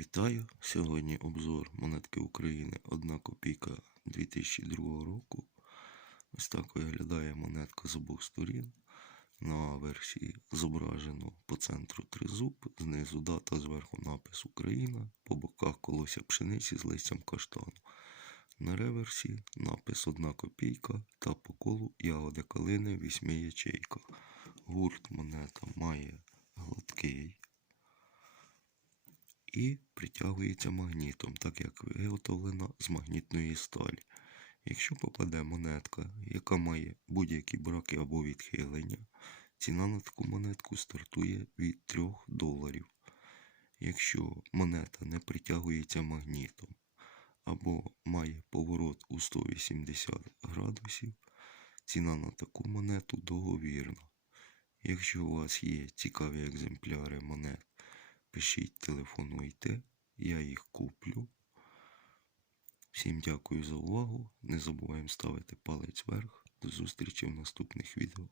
Вітаю! Сьогодні обзор монетки України 1 копійка 2002 року. Ось так виглядає монетка з обох сторін. На версії зображено по центру тризуб, знизу дата, зверху напис Україна, по боках колося пшениці з листям каштану. На реверсі напис 1 копійка та по колу ягоди калини 8 ячейка. Гурт монета має гладкий і притягується магнітом, так як виготовлена з магнітної сталі. Якщо попаде монетка, яка має будь-які браки або відхилення, ціна на таку монетку стартує від 3 доларів. Якщо монета не притягується магнітом або має поворот у 180 градусів, ціна на таку монету договірна. Якщо у вас є цікаві екземпляри монет, пишіть, телефонуйте, я їх куплю. Всім дякую за увагу. Не забуваємо ставити палець вверх. До зустрічі в наступних відео.